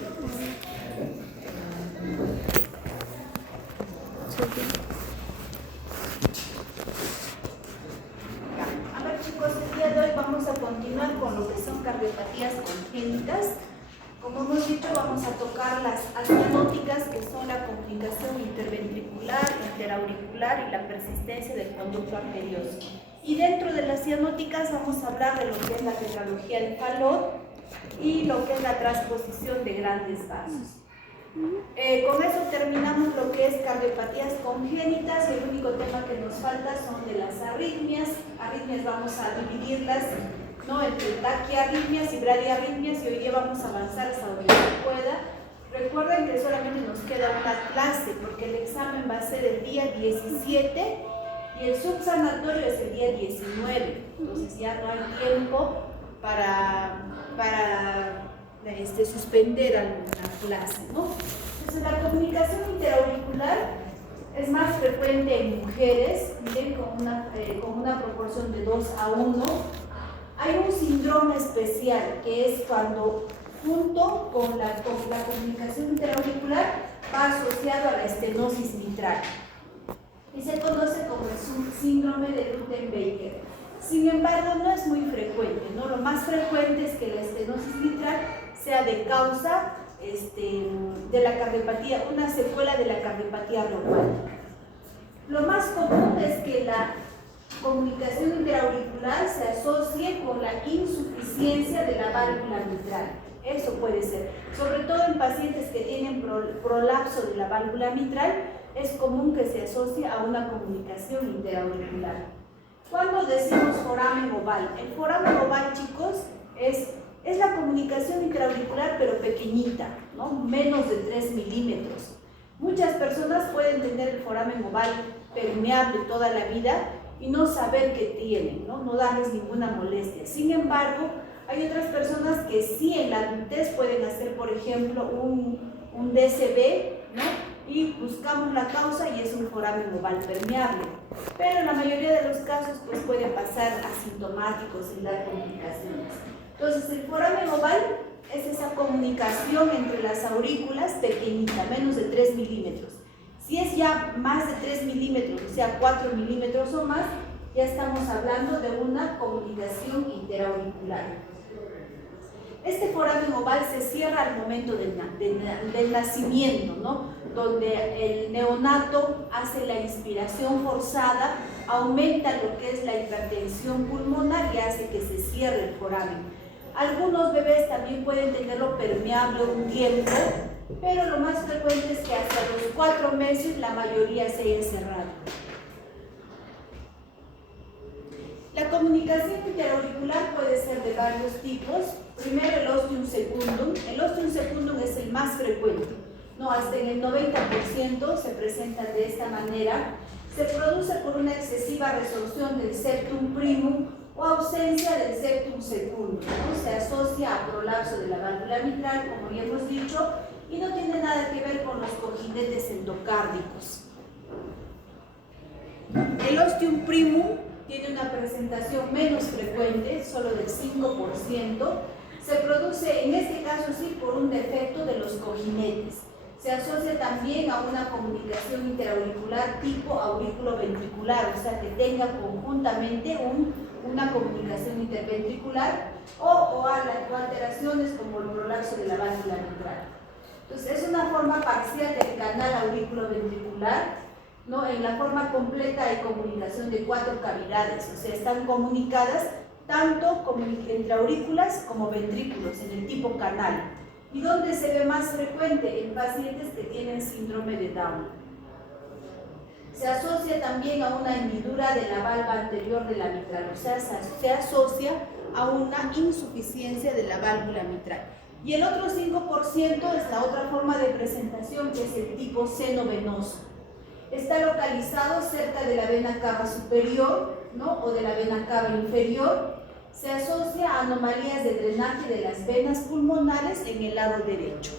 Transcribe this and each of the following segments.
A ver chicos, el día de hoy vamos a continuar con lo que son cardiopatías congénitas. Como hemos dicho, vamos a tocar las acianóticas, que son la complicación interventricular, interauricular y la persistencia del conducto arterioso. Y dentro de las cianóticas vamos a hablar de lo que es la tetralogía del Fallot y lo que es la transposición de grandes vasos. Con eso terminamos lo que es cardiopatías congénitas y el único tema que nos falta son de las arritmias. Arritmias vamos a dividirlas, ¿no?, entre taquiarritmias y bradiarritmias, y hoy día vamos a avanzar hasta donde se pueda. Recuerden que solamente nos queda una clase porque el examen va a ser el día 17 y el subsanatorio es el día 19, entonces ya no hay tiempo para suspender alguna clase, ¿no? Entonces la comunicación interauricular es más frecuente en mujeres, miren, con una proporción de 2:1. Hay un síndrome especial que es cuando junto con la comunicación interauricular va asociado a la estenosis mitral y se conoce como el síndrome de Gutenberg. Sin embargo, no es muy frecuente, ¿no? Lo más frecuente es que la estenosis mitral sea de causa de la cardiopatía, una secuela de la cardiopatía reumática. Lo más común es que la comunicación interauricular se asocie con la insuficiencia de la válvula mitral. Eso puede ser, sobre todo en pacientes que tienen prolapso de la válvula mitral, es común que se asocie a una comunicación interauricular. Cuando decimos foramen oval, el foramen oval, chicos, es la comunicación interauricular pero pequeñita, ¿no?, menos de 3 milímetros. Muchas personas pueden tener el foramen oval permeable toda la vida y no saber qué tienen, no darles ninguna molestia. Sin embargo, hay otras personas que sí en la adultez pueden hacer, por ejemplo, un DCB, ¿no?, y buscamos la causa y es un foramen oval permeable. Pero en la mayoría de los casos pues puede pasar asintomático sin dar complicaciones. Entonces el foramen oval es esa comunicación entre las aurículas pequeñita, menos de 3 milímetros. Si es ya más de 3 milímetros, o sea 4 milímetros o más, ya estamos hablando de una comunicación interauricular. Este foramen oval se cierra al momento del nacimiento, ¿no?, donde el neonato hace la inspiración forzada, aumenta lo que es la hipertensión pulmonar y hace que se cierre el foramen. Algunos bebés también pueden tenerlo permeable un tiempo, pero lo más frecuente es que hasta los 4 meses la mayoría se haya cerrado. La comunicación interauricular puede ser de varios tipos. Primero, el ostium secundum. El ostium secundum es el más frecuente, ¿no? Hasta en el 90% se presenta de esta manera. Se produce por una excesiva resorción del septum primum o ausencia del septum secundum, ¿no? Se asocia a prolapso de la válvula mitral, como ya hemos dicho, y no tiene nada que ver con los cojinetes endocárdicos. El ostium primum tiene una presentación menos frecuente, solo del 5%. Se produce, en este caso sí, por un defecto de los cojinetes. Se asocia también a una comunicación interauricular tipo aurículo-ventricular, o sea, que tenga conjuntamente una comunicación interventricular o alteraciones como el prolapso de la válvula mitral. Entonces, es una forma parcial del canal aurículo-ventricular, ¿no? En la forma completa hay comunicación de 4 cavidades, o sea, están comunicadas tanto entre aurículas como ventrículos en el tipo canal. ¿Y dónde se ve más frecuente? En pacientes que tienen síndrome de Down. Se asocia también a una hendidura de la valva anterior de la mitral, o sea, se asocia a una insuficiencia de la válvula mitral. Y el otro 5% es la otra forma de presentación, que es el tipo seno venoso. Está localizado cerca de la vena cava superior, ¿no?, o de la vena cava inferior. Se asocia a anomalías de drenaje de las venas pulmonares en el lado derecho.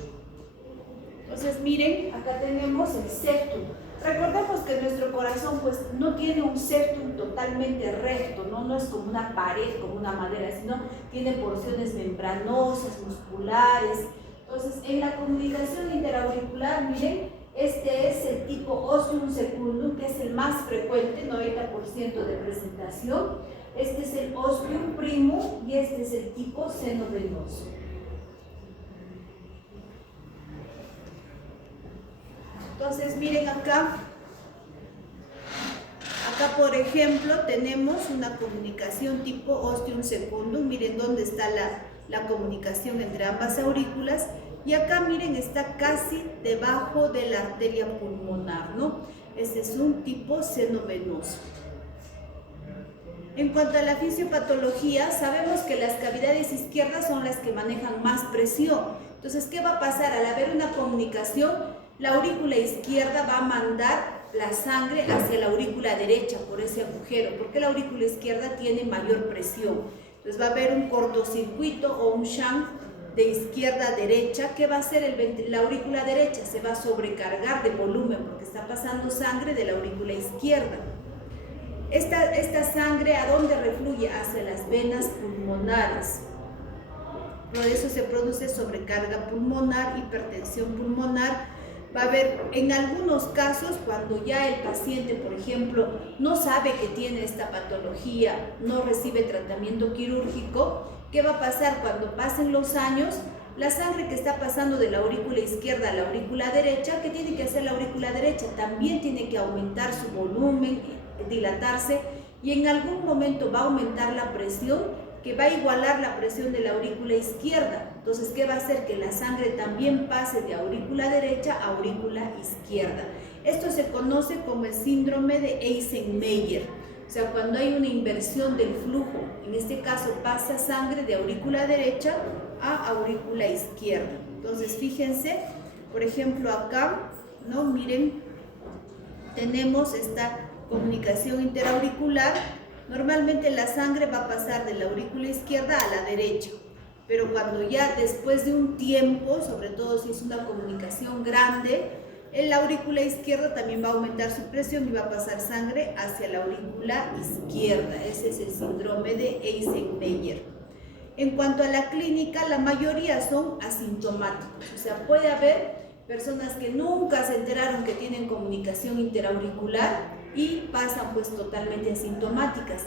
Entonces, miren, acá tenemos el septum. Recordemos que nuestro corazón pues no tiene un septum totalmente recto, no es como una pared, como una madera, sino tiene porciones membranosas, musculares. Entonces, en la comunicación interauricular, miren, este es el tipo ostium secundum, que es el más frecuente, 90% de presentación. Este es el ostium primum y este es el tipo seno venoso. Entonces, miren acá, por ejemplo, tenemos una comunicación tipo ostium secundum. Miren dónde está la comunicación entre ambas aurículas. Y acá, miren, está casi debajo de la arteria pulmonar, ¿no? Este es un tipo seno venoso. En cuanto a la fisiopatología, sabemos que las cavidades izquierdas son las que manejan más presión. Entonces, ¿qué va a pasar? Al haber una comunicación, la aurícula izquierda va a mandar la sangre hacia la aurícula derecha por ese agujero, porque la aurícula izquierda tiene mayor presión. Entonces va a haber un cortocircuito o un shunt de izquierda a derecha. ¿Qué va a hacer la aurícula derecha? Se va a sobrecargar de volumen porque está pasando sangre de la aurícula izquierda. Esta sangre, ¿a dónde refluye? Hacia las venas pulmonares. Por eso se produce sobrecarga pulmonar, hipertensión pulmonar. Va a haber en algunos casos, cuando ya el paciente, por ejemplo, no sabe que tiene esta patología, no recibe tratamiento quirúrgico, ¿qué va a pasar? Cuando pasen los años, la sangre que está pasando de la aurícula izquierda a la aurícula derecha, ¿qué tiene que hacer la aurícula derecha? También tiene que aumentar su volumen, dilatarse, y en algún momento va a aumentar la presión, que va a igualar la presión de la aurícula izquierda. Entonces, ¿qué va a hacer? Que la sangre también pase de aurícula derecha a aurícula izquierda. Esto se conoce como el síndrome de Eisenmenger. O sea, cuando hay una inversión del flujo, en este caso pasa sangre de aurícula derecha a aurícula izquierda. Entonces, fíjense, por ejemplo, acá, ¿no? Miren, tenemos esta comunicación interauricular. Normalmente la sangre va a pasar de la aurícula izquierda a la derecha, pero cuando ya después de un tiempo, sobre todo si es una comunicación grande, en la aurícula izquierda también va a aumentar su presión y va a pasar sangre hacia la aurícula izquierda. Ese es el síndrome de Eisenmenger. En cuanto a la clínica, la mayoría son asintomáticos, o sea, puede haber personas que nunca se enteraron que tienen comunicación interauricular y pasan pues totalmente asintomáticas.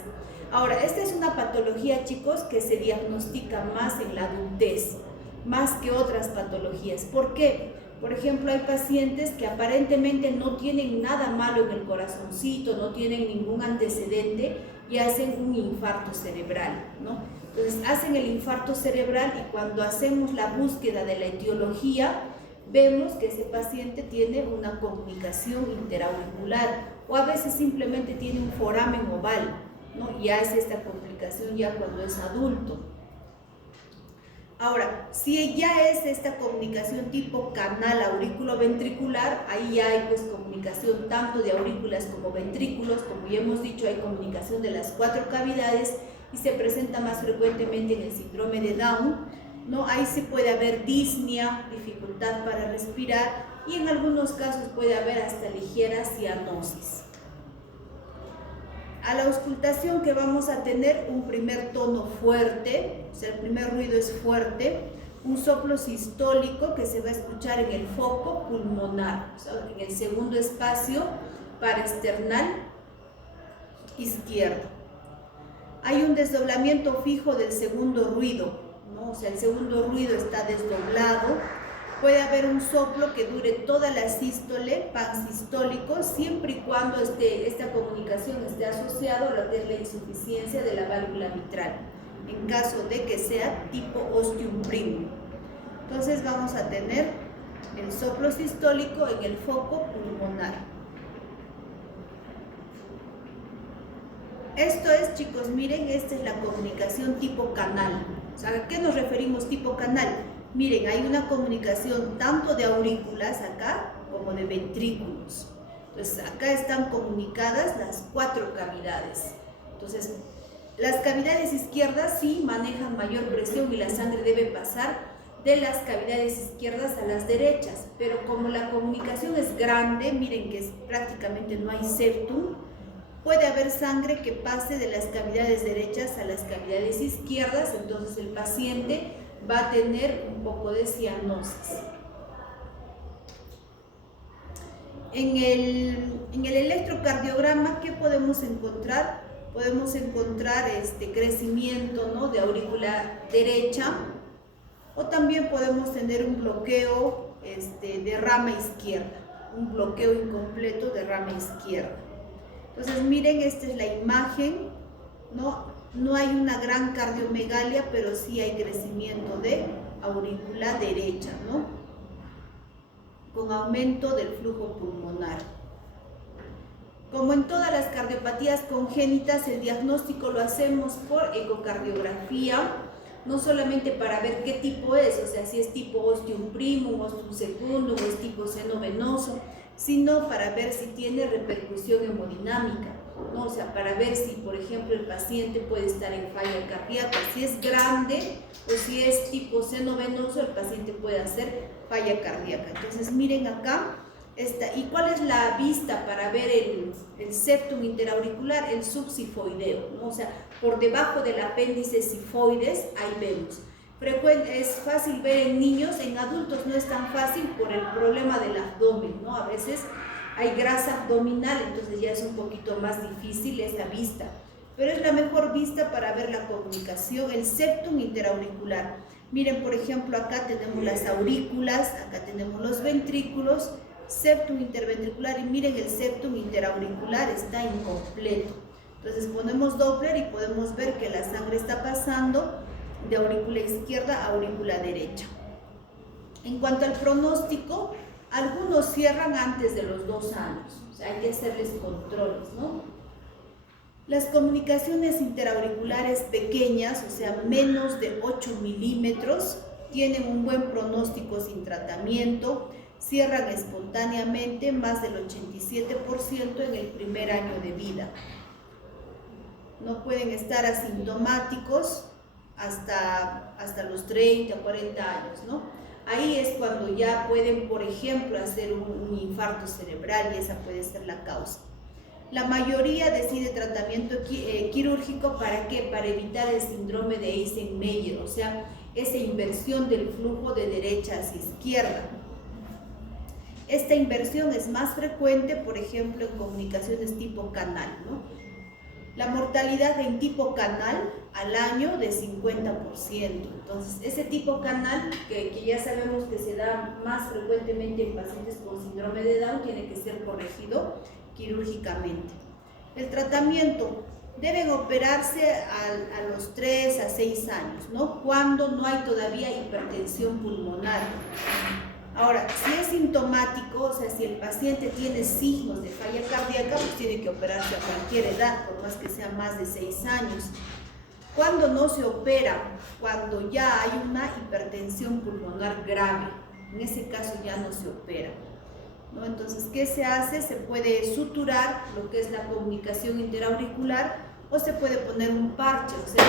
Ahora, esta es una patología, chicos, que se diagnostica más en la adultez, más que otras patologías. ¿Por qué? Por ejemplo, hay pacientes que aparentemente no tienen nada malo en el corazoncito, no tienen ningún antecedente y hacen un infarto cerebral, ¿no? Entonces, hacen el infarto cerebral y cuando hacemos la búsqueda de la etiología, vemos que ese paciente tiene una comunicación interauricular o a veces simplemente tiene un foramen oval, ¿no? Ya es esta complicación ya cuando es adulto. Ahora, si ya es esta comunicación tipo canal auriculoventricular, ahí ya hay pues comunicación tanto de aurículas como ventrículos. Como ya hemos dicho, hay comunicación de las 4 cavidades y se presenta más frecuentemente en el síndrome de Down, ¿no? Ahí sí puede haber disnea, dificultad para respirar y en algunos casos puede haber hasta ligera cianosis. A la auscultación que vamos a tener un primer tono fuerte, o sea, el primer ruido es fuerte, un soplo sistólico que se va a escuchar en el foco pulmonar, o sea, en el segundo espacio paraesternal izquierdo. Hay un desdoblamiento fijo del segundo ruido, ¿no? O sea, el segundo ruido está desdoblado. Puede haber un soplo que dure toda la sístole, pansistólico, siempre y cuando esta comunicación esté asociada a lo que es la insuficiencia de la válvula mitral, en caso de que sea tipo ostium primum. Entonces vamos a tener el soplo sistólico en el foco pulmonar. Esto es, chicos, miren, esta es la comunicación tipo canal. O sea, ¿a qué nos referimos tipo canal? Miren, hay una comunicación tanto de aurículas acá como de ventrículos. Entonces, acá están comunicadas las 4 cavidades. Entonces, las cavidades izquierdas sí manejan mayor presión y la sangre debe pasar de las cavidades izquierdas a las derechas. Pero como la comunicación es grande, miren que prácticamente no hay septum, puede haber sangre que pase de las cavidades derechas a las cavidades izquierdas, entonces el paciente va a tener un poco de cianosis. En el electrocardiograma, ¿qué podemos encontrar? Podemos encontrar crecimiento, ¿no?, de aurícula derecha, o también podemos tener un bloqueo de rama izquierda, un bloqueo incompleto de rama izquierda. Entonces miren, esta es la imagen, ¿no? No hay una gran cardiomegalia, pero sí hay crecimiento de aurícula derecha, ¿no?, con aumento del flujo pulmonar. Como en todas las cardiopatías congénitas, el diagnóstico lo hacemos por ecocardiografía, no solamente para ver qué tipo es, o sea, si es tipo ostium primum, ostium secundum, o es tipo seno venoso, sino para ver si tiene repercusión hemodinámica, ¿no? O sea, para ver si, por ejemplo, el paciente puede estar en falla cardíaca, si es grande o si es tipo seno venoso, el paciente puede hacer falla cardíaca. Entonces, miren acá. ¿Y cuál es la vista para ver el septum interauricular? El subsifoideo, ¿no? O sea, por debajo del apéndice sifoides, ahí vemos. Es fácil ver en niños, en adultos no es tan fácil por el problema del abdomen, ¿no? A veces hay grasa abdominal, entonces ya es un poquito más difícil esta vista. Pero es la mejor vista para ver la comunicación, el septum interauricular. Miren, por ejemplo, acá tenemos las aurículas, acá tenemos los ventrículos, septum interventricular, y miren, el septum interauricular está incompleto. Entonces ponemos Doppler y podemos ver que la sangre está pasando de aurícula izquierda a aurícula derecha. En cuanto al pronóstico, algunos cierran antes de los 2 años, o sea, hay que hacerles controles, ¿no? Las comunicaciones interauriculares pequeñas, o sea, menos de 8 milímetros, tienen un buen pronóstico sin tratamiento, cierran espontáneamente más del 87% en el primer año de vida. No pueden estar asintomáticos hasta los 30, 40 años, ¿no? Ahí es cuando ya pueden, por ejemplo, hacer un infarto cerebral, y esa puede ser la causa. La mayoría decide tratamiento quirúrgico. ¿Para qué? Para evitar el síndrome de Eisenmenger, o sea, esa inversión del flujo de derecha hacia izquierda. Esta inversión es más frecuente, por ejemplo, en comunicaciones tipo canal, ¿no? La mortalidad en tipo canal al año de 50%. Entonces, ese tipo canal, que ya sabemos que se da más frecuentemente en pacientes con síndrome de Down, tiene que ser corregido quirúrgicamente. El tratamiento: deben operarse a los 3 a 6 años, ¿no?, cuando no hay todavía hipertensión pulmonar. Ahora, si es sintomático, o sea, si el paciente tiene signos de falla cardíaca, pues tiene que operarse a cualquier edad, por más que sea más de 6 años. ¿Cuándo no se opera? Cuando ya hay una hipertensión pulmonar grave. En ese caso ya no se opera, ¿no? Entonces, ¿qué se hace? Se puede suturar lo que es la comunicación interauricular, o se puede poner un parche, o sea,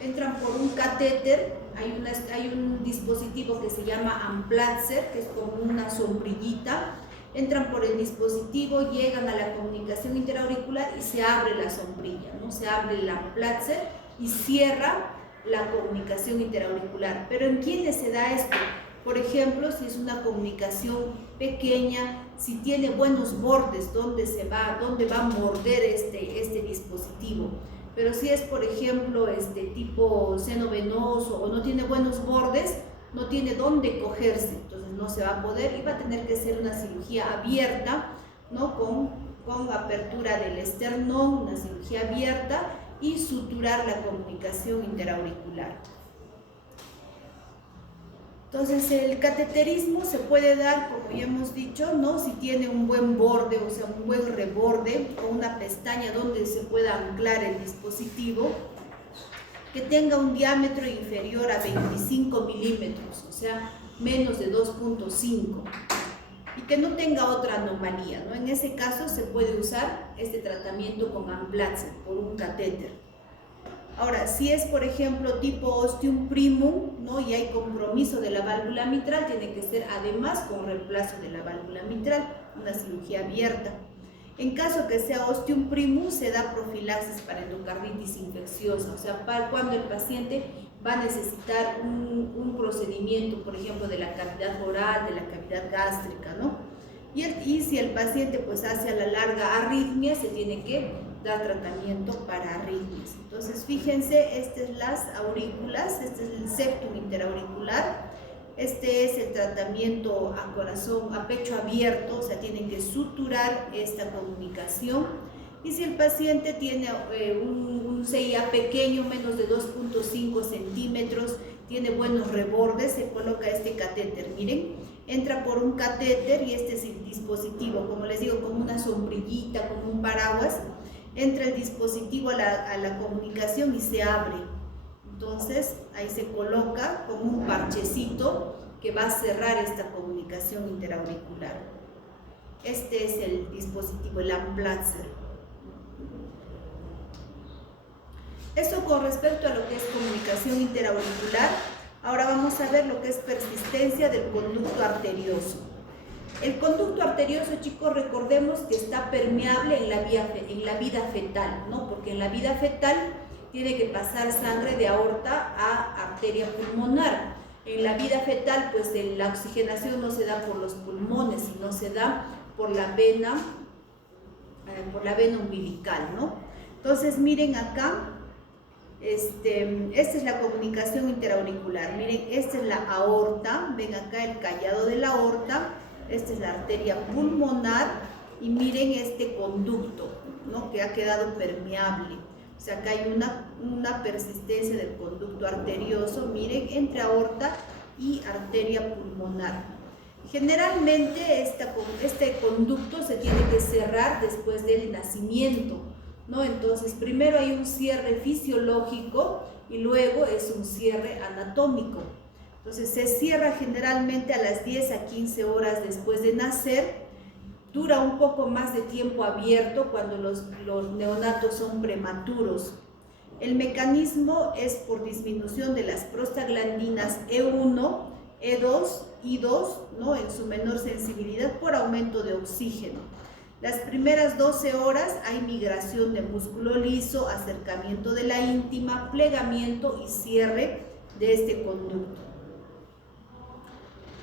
entran por un catéter. Hay un dispositivo que se llama Amplatzer, que es como una sombrillita. Entran por el dispositivo, llegan a la comunicación interauricular y se abre la sombrilla, ¿no? Se abre el Amplatzer y cierra la comunicación interauricular. ¿Pero en quiénes se da esto? Por ejemplo, si es una comunicación pequeña, si tiene buenos bordes, ¿dónde va a morder este dispositivo? Pero si es, por ejemplo, tipo seno venoso, o no tiene buenos bordes, no tiene dónde cogerse, entonces no se va a poder, y va a tener que ser una cirugía abierta, ¿no?, con apertura del esternón, una cirugía abierta, y suturar la comunicación interauricular. Entonces, el cateterismo se puede dar, como ya hemos dicho, ¿no?, si tiene un buen borde, o sea, un buen reborde, o una pestaña donde se pueda anclar el dispositivo, que tenga un diámetro inferior a 25 milímetros, o sea, menos de 2.5, y que no tenga otra anomalía, ¿no? En ese caso se puede usar este tratamiento con Amplatzer por un catéter. Ahora, si es, por ejemplo, tipo ostium primum, ¿no?, y hay compromiso de la válvula mitral, tiene que ser además con reemplazo de la válvula mitral, una cirugía abierta. En caso que sea ostium primum, se da profilaxis para endocarditis infecciosa, o sea, cuando el paciente va a necesitar un procedimiento, por ejemplo, de la cavidad oral, de la cavidad gástrica, ¿no? Y si el paciente pues hace a la larga arritmia, se tiene que dar tratamiento para arritmias. Entonces fíjense, estas es las aurículas, este es el septum interauricular, este es el tratamiento a corazón, a pecho abierto, o sea, tienen que suturar esta comunicación. Y si el paciente tiene un CIA pequeño, menos de 2.5 centímetros, tiene buenos rebordes, se coloca este catéter, miren, entra por un catéter y este es el dispositivo, como les digo, como una sombrillita, como un paraguas, entra el dispositivo a la comunicación y se abre. Entonces ahí se coloca como un parchecito que va a cerrar esta comunicación interauricular. Este es el dispositivo, el Amplatzer. Esto con respecto a lo que es comunicación interauricular. Ahora vamos a ver lo que es persistencia del conducto arterioso. El conducto arterioso, chicos, recordemos que está permeable en la vida fetal, ¿no? Porque en la vida fetal tiene que pasar sangre de aorta a arteria pulmonar. En la vida fetal, pues la oxigenación no se da por los pulmones, sino se da por la vena umbilical, ¿no? Entonces, miren acá, esta es la comunicación interauricular. Miren, esta es la aorta, ven acá el callado de la aorta, esta es la arteria pulmonar y miren este conducto, ¿no? Que ha quedado permeable. O sea, acá hay una persistencia del conducto arterioso, miren, entre aorta y arteria pulmonar. Generalmente este conducto se tiene que cerrar después del nacimiento, ¿no? Entonces, primero hay un cierre fisiológico y luego es un cierre anatómico. Entonces, se cierra generalmente a las 10 a 15 horas después de nacer. Dura un poco más de tiempo abierto cuando los neonatos son prematuros. El mecanismo es por disminución de las prostaglandinas E1, E2 y 2, ¿no? En su menor sensibilidad por aumento de oxígeno. Las primeras 12 horas hay migración de músculo liso, acercamiento de la íntima, plegamiento y cierre de este conducto.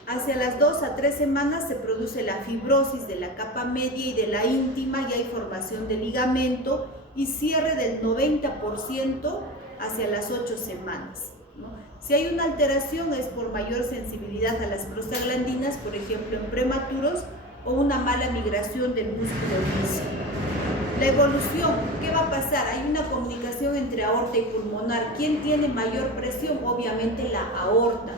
Hacia las 2 a 3 semanas se produce la fibrosis de la capa media y de la íntima y hay formación de ligamento y cierre del 90% hacia las 8 semanas, ¿no? Si hay una alteración es por mayor sensibilidad a las prostaglandinas, por ejemplo en prematuros, o una mala migración del músculo liso. La evolución, ¿qué va a pasar? Hay una comunicación entre aorta y pulmonar. ¿Quién tiene mayor presión? Obviamente la aorta.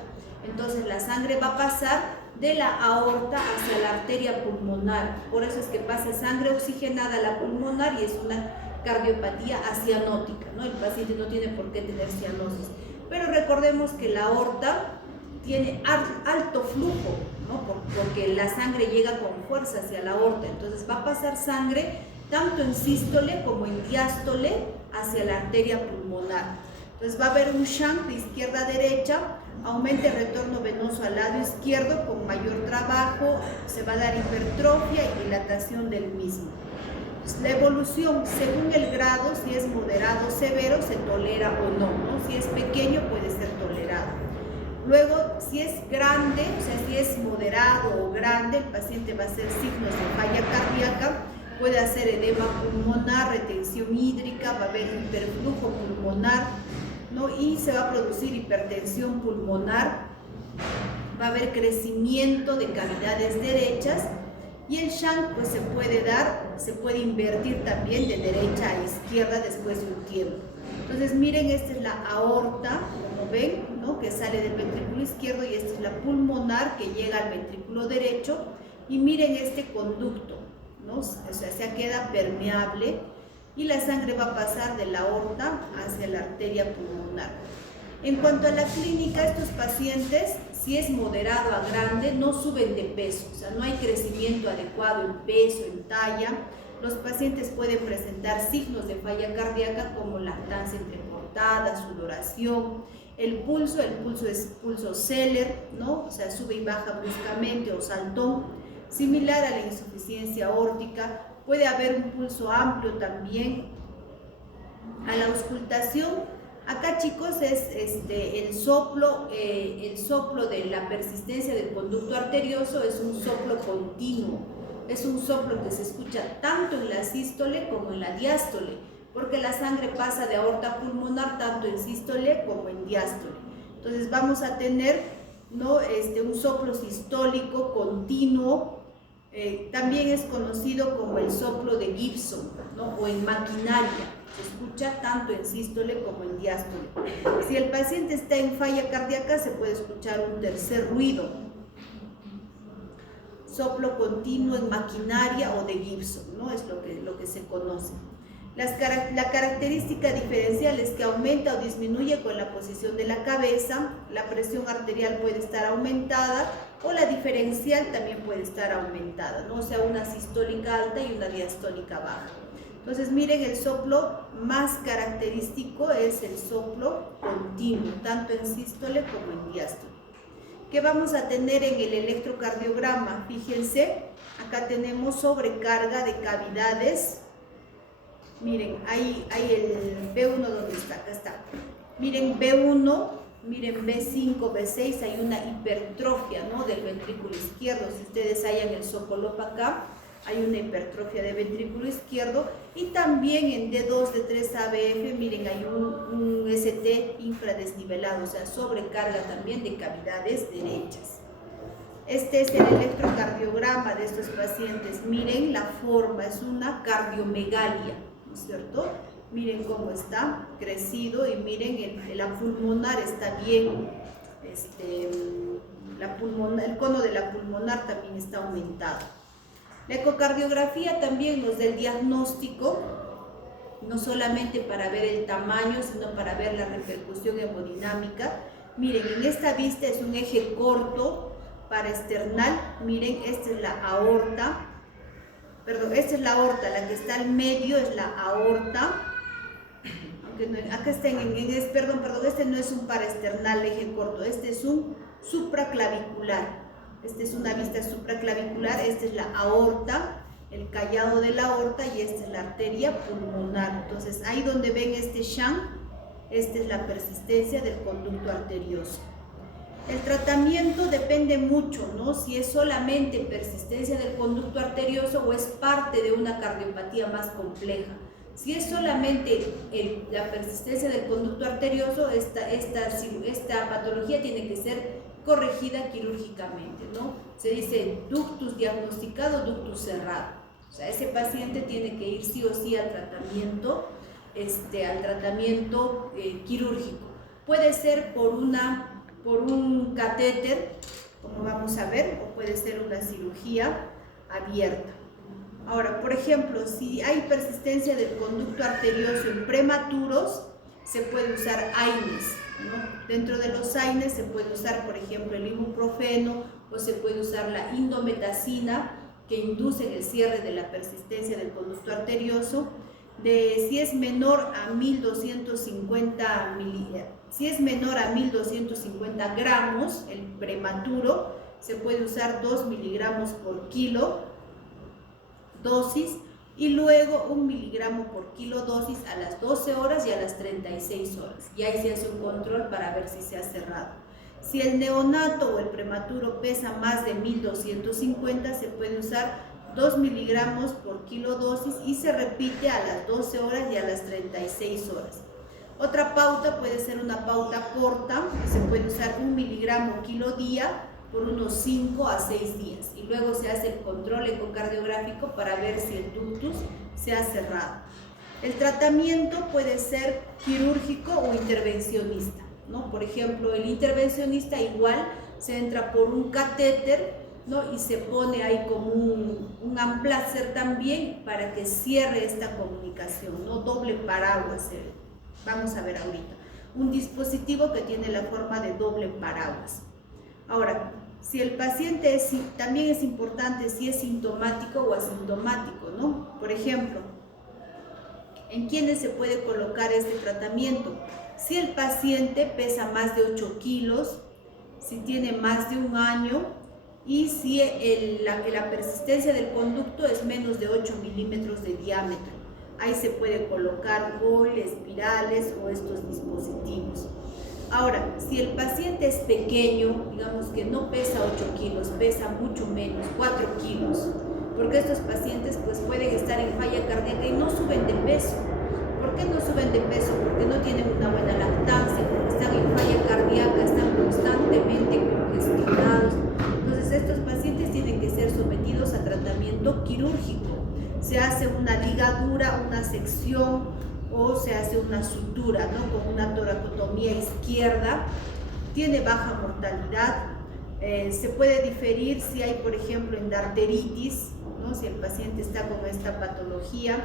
Entonces la sangre va a pasar de la aorta hacia la arteria pulmonar. Por eso es que pasa sangre oxigenada a la pulmonar y es una cardiopatía acianótica, ¿no? El paciente no tiene por qué tener cianosis. Pero recordemos que la aorta tiene alto flujo, ¿no? Porque la sangre llega con fuerza hacia la aorta. Entonces va a pasar sangre tanto en sístole como en diástole hacia la arteria pulmonar. Entonces va a haber un shunt de izquierda a derecha, aumenta el retorno venoso al lado izquierdo con mayor trabajo, se va a dar hipertrofia y dilatación del mismo. Entonces, la evolución, según el grado, si es moderado o severo, se tolera o no, ¿no? Si es pequeño puede ser tolerado. Luego, si es grande, o sea, si es moderado o grande, el paciente va a hacer signos de falla cardíaca, puede hacer edema pulmonar, retención hídrica, va a haber hiperflujo pulmonar, ¿no? Y se va a producir hipertensión pulmonar, va a haber crecimiento de cavidades derechas y el shunt pues se puede invertir también de derecha a izquierda después de un tiempo. Entonces miren, esta es la aorta, como ven, ¿no? Que sale del ventrículo izquierdo y esta es la pulmonar que llega al ventrículo derecho y miren este conducto, ¿no? O sea, se queda permeable y la sangre va a pasar de la aorta hacia la arteria pulmonar. En cuanto a la clínica, estos pacientes, si es moderado a grande, no suben de peso, o sea, no hay crecimiento adecuado en peso, en talla. Los pacientes pueden presentar signos de falla cardíaca como lactancia entrecortada, sudoración. El pulso es pulso Zeller, ¿no? O sea, sube y baja bruscamente o saltón, similar a la insuficiencia aórtica. Puede haber un pulso amplio también. A la auscultación, acá chicos es el soplo de la persistencia del conducto arterioso es un soplo continuo, es un soplo que se escucha tanto en la sístole como en la diástole, porque la sangre pasa de aorta pulmonar tanto en sístole como en diástole. Entonces vamos a tener, ¿no?, un soplo sistólico continuo. También es conocido como el soplo de Gibson, ¿no?, o en maquinaria. Se escucha tanto en sístole como en diástole. Si el paciente está en falla cardíaca, se puede escuchar un tercer ruido. Soplo continuo en maquinaria o de Gibson, ¿no?, es lo que se conoce. La característica diferencial es que aumenta o disminuye con la posición de la cabeza, la presión arterial puede estar aumentada o la diferencial también puede estar aumentada, ¿no? O sea, una sistólica alta y una diastólica baja. Entonces, miren, el soplo más característico es el soplo continuo, tanto en sístole como en diástole. ¿Qué vamos a tener en el electrocardiograma? Fíjense, acá tenemos sobrecarga de cavidades. Miren, ahí el B1, ¿dónde está? Acá está. Miren B1, miren B5, B6, hay una hipertrofia, ¿no?, del ventrículo izquierdo. Si ustedes hallan el Sokolov acá, hay una hipertrofia del ventrículo izquierdo. Y también en D2, D3, ABF, miren, hay un ST infradesnivelado, o sea, sobrecarga también de cavidades derechas. Este es el electrocardiograma de estos pacientes. Miren la forma, es una cardiomegalia, ¿no es cierto? Miren cómo está crecido y miren la pulmonar está bien, el cono de la pulmonar también está aumentado. La ecocardiografía también nos da el diagnóstico, no solamente para ver el tamaño, sino para ver la repercusión hemodinámica. Miren, en esta vista es un eje corto paraesternal. Miren, esta es la aorta. Perdón, esta es la aorta, la que está al medio es la aorta. Aunque no, acá está perdón, este no es un paraesternal eje corto, este es un supraclavicular. Esta es una vista supraclavicular, esta es la aorta, el callado de la aorta, y esta es la arteria pulmonar. Entonces, ahí donde ven este shunt, esta es la persistencia del conducto arterioso. El tratamiento depende mucho, ¿no?, si es solamente persistencia del conducto arterioso o es parte de una cardiopatía más compleja. Si es solamente la persistencia del conducto arterioso, esta patología tiene que ser corregida quirúrgicamente, ¿no? Se dice ductus diagnosticado, ductus cerrado. O sea, ese paciente tiene que ir sí o sí al tratamiento, quirúrgico. Puede ser por un catéter, como vamos a ver, o puede ser una cirugía abierta. Ahora, por ejemplo, si hay persistencia del conducto arterioso en prematuros, se puede usar AINES, ¿no? Dentro de los AINES se puede usar, por ejemplo, el ibuprofeno, o se puede usar la indometacina, que inducen el cierre de la persistencia del conducto arterioso. Si es menor a 1250 gramos, el prematuro, se puede usar 2 miligramos por kilo dosis, y luego 1 miligramo por kilo dosis a las 12 horas y a las 36 horas. Y ahí se hace un control para ver si se ha cerrado. Si el neonato o el prematuro pesa más de 1250, se puede usar 2 miligramos por kilo dosis y se repite a las 12 horas y a las 36 horas. Otra pauta puede ser una pauta corta, que se puede usar 1 miligramo kilo día por unos 5 a 6 días, y luego se hace el control ecocardiográfico para ver si el ductus se ha cerrado. El tratamiento puede ser quirúrgico o intervencionista, ¿no? Por ejemplo, el intervencionista igual se entra por un catéter, ¿no?, y se pone ahí como un amplacer también para que cierre esta comunicación, ¿no? Doble paraguas, vamos a ver ahorita, un dispositivo que tiene la forma de doble paraguas. Ahora, si el paciente también es importante si es sintomático o asintomático, ¿no? Por ejemplo, ¿en quiénes se puede colocar este tratamiento? Si el paciente pesa más de 8 kilos, si tiene más de 1 año y si la persistencia del conducto es menos de 8 milímetros de diámetro. Ahí se puede colocar GOIL, espirales o estos dispositivos. Ahora, si el paciente es pequeño, digamos que no pesa 8 kilos, pesa mucho menos, 4 kilos, porque estos pacientes pues pueden estar en falla cardíaca y no suben de peso. ¿Por qué no suben de peso? Porque no tienen una buena lactancia, porque están en falla cardíaca, están constantemente congestionados. Entonces estos pacientes tienen que ser sometidos a tratamiento quirúrgico. Se hace una ligadura, una sección o se hace una sutura, ¿no? Con una toracotomía izquierda. Tiene baja mortalidad. Se puede diferir si hay, por ejemplo, endarteritis, ¿no? Si el paciente está con esta patología.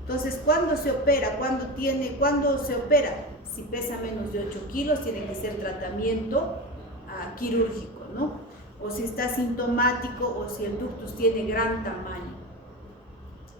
Entonces, ¿cuándo se opera? ¿Cuándo se opera? Si pesa menos de 8 kilos, tiene que ser tratamiento quirúrgico, ¿no? O si está sintomático, o si el ductus tiene gran tamaño,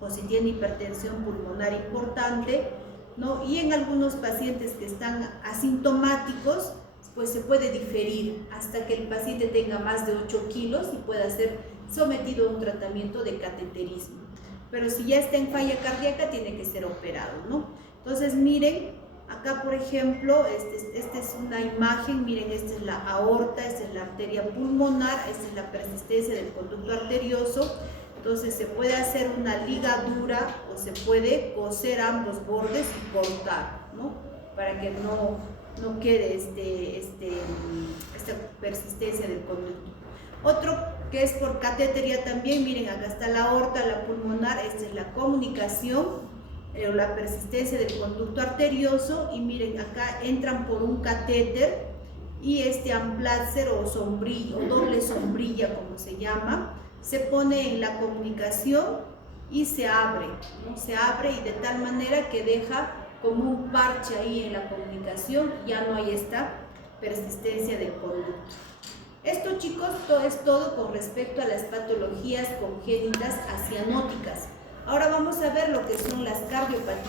o si tiene hipertensión pulmonar importante, ¿no? Y en algunos pacientes que están asintomáticos, pues se puede diferir hasta que el paciente tenga más de 8 kilos y pueda ser sometido a un tratamiento de cateterismo. Pero si ya está en falla cardíaca, tiene que ser operado, ¿no? Entonces, miren, acá por ejemplo, esta es una imagen, miren, esta es la aorta, esta es la arteria pulmonar, esta es la persistencia del conducto arterioso. Entonces se puede hacer una ligadura o se puede coser ambos bordes y cortar, ¿no? Para que no quede esta persistencia del conducto. Otro que es por catetería también, miren, acá está la aorta, la pulmonar, esta es la comunicación, la persistencia del conducto arterioso, y miren, acá entran por un catéter y este amplatzer o sombrilla, o doble sombrilla como se llama, se pone en la comunicación y se abre, ¿no? Se abre y de tal manera que deja como un parche ahí en la comunicación, ya no hay esta persistencia del conducto. Esto, chicos, es todo con respecto a las patologías congénitas acianóticas. Ahora vamos a ver lo que son las cardiopatías.